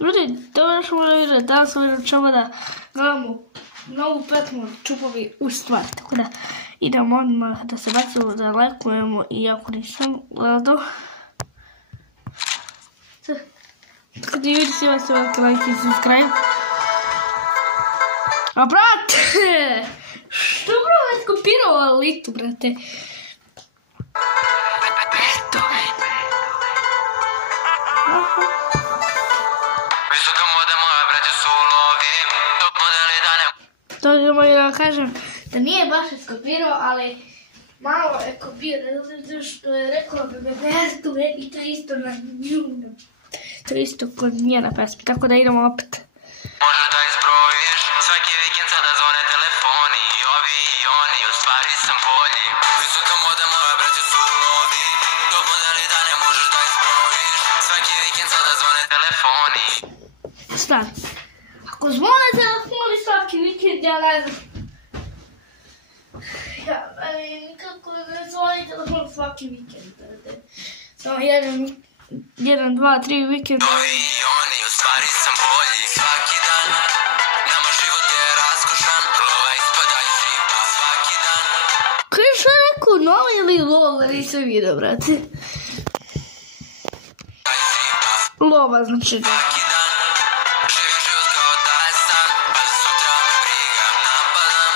Ljudi, dobro što možda vidjeti, danas ćemo da gledamo novu petmu čupovi u stvari, tako da idemo odmah da se bacimo, da lekujemo, iako nisam gledao. Tako da vidite svi vas velike like i subscribe. A brate, što bravo je skopirao Alitu, brate? Eto. To je da kažem da nije baš skopirao, ali malo je kopirao, zato što je rekao da me bestuje i to je isto na nju. To je isto kod njena pesme, tako da idemo opet. Može da izbrojiš, svaki vikend sada zvone telefoni, i ovi i oni, u stvari sam bolji. Visoka moda, moja braća su lovi, top modeli da ne možeš da izbrojiš, svaki vikend sada zvone telefoni. Stani, ako zvone telefoni svaki vikend, ja ne znam. Ja, nikako ne zvoni telefon svaki vikend, samo 1, 2, 3 vikend. Ovi i oni, u stvari sam bolji, svaki dan, nama život je raskošan, lova ispada iz žipa, svaki dan. Kaj je što rekao, nova ili lova, nisam vidio, brate. Lova, znači da. Svaki dan, živim život kao da je san, pa za sutra me briga, napadam,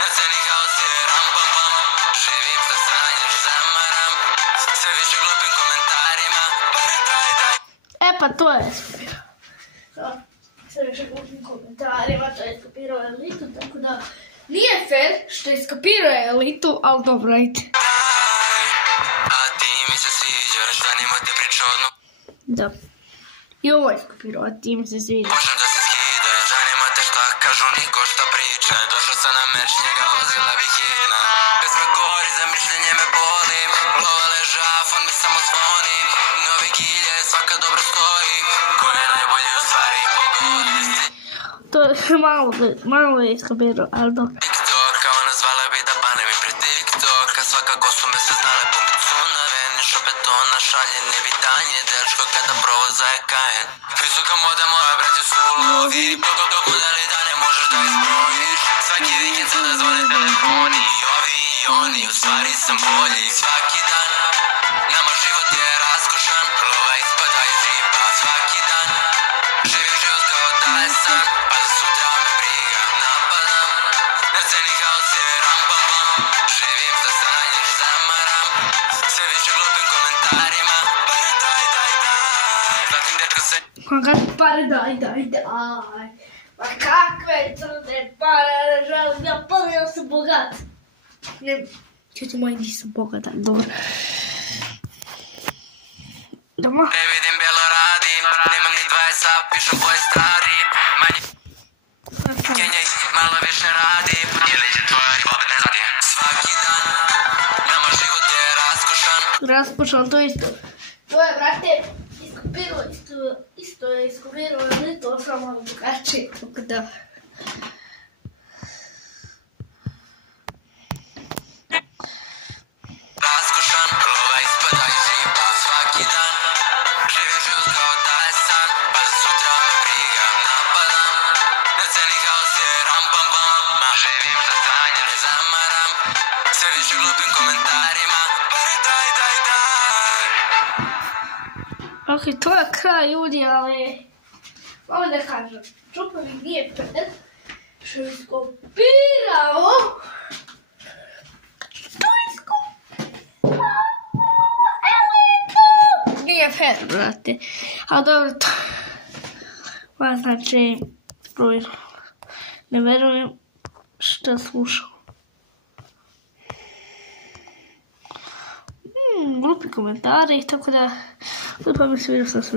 na ceni haos je ram pam pam, živim šta sanjaš, zamaram, sve više glupim komentarima, E pa to je skopirao. Sve više glupim komentarima, to je skopirao Elitu, tako da nije fair što je skopirao Elitu, ali dobro, ajde. A ti mi se sviđaš, zanima te priča odno. Da. I ovo je skopirao, a ti mi se sviđa. Možem da se skidaš, zanima te šta kažu, niko šta priča. Došao sam na merč, njega vozila bih hitna. Pesma gori, za mišljenje me boli. Lova leža, fon mi samo zvoni. Nove gilje, svaka dobro stoji. Ko je najbolji u stvari, pogodi si. To je malo je skopirao, ali dobro. TikTok, a ona zvala bi da bane mi pre TikToka. Svakako su me sve znale, pumpicu na veni, šopetona, šaljene vidanje. Dečko kada provoza je kajen. Visoka moda, moja braća su lovi. Dok modeli da ne možeš da izbrojiš, svaki vikend sada zvone telefoni, i ovi i oni, u stvari sam bolji, svaki dan, nama život je raskošan, lova ispada iz žipa, svaki dan, živim život kao da je san, pa za sutra me briga, napadam, na ceni haos je ram pam pam, živim šta sanjaš, zamaram, sve više glupim komentarima, pare daj, zatim dečko se... Kakve pare, daj. Ma kakve crne pare, ne želim, ja pare, ja sam bogat. Ne, čuti moji nisam bogat, ali dobro. Idemo. Ne vidim bijelo radim, nemam ni 20, pišem po estradi, manje kenja i malo više radim, ili će tvoja riba opet ne zvati. Svaki dan, nama život je raskošan. Raspočao to isto. To je, brate, isto je iskopirao, ali to samo malo drugačije, tako da... Raskošan, lova ispada iz žipa, svaki dan, živim život kao da je san, pa za sutra me briga, napadam, na ceni haos je ram pam pam, ma živim šta sanjaš, zamaram, sve više glupim komentarima, pare daj. Ok, to je kraj ljudi, ali... Ovo da kažem, čupovi nije fair što je skopirao... Nije fair, brate. Ali dobro, to... Pa znači... Ne verujem što slušao. Glupi komentari, tako da... Glupa mi se vidio sam se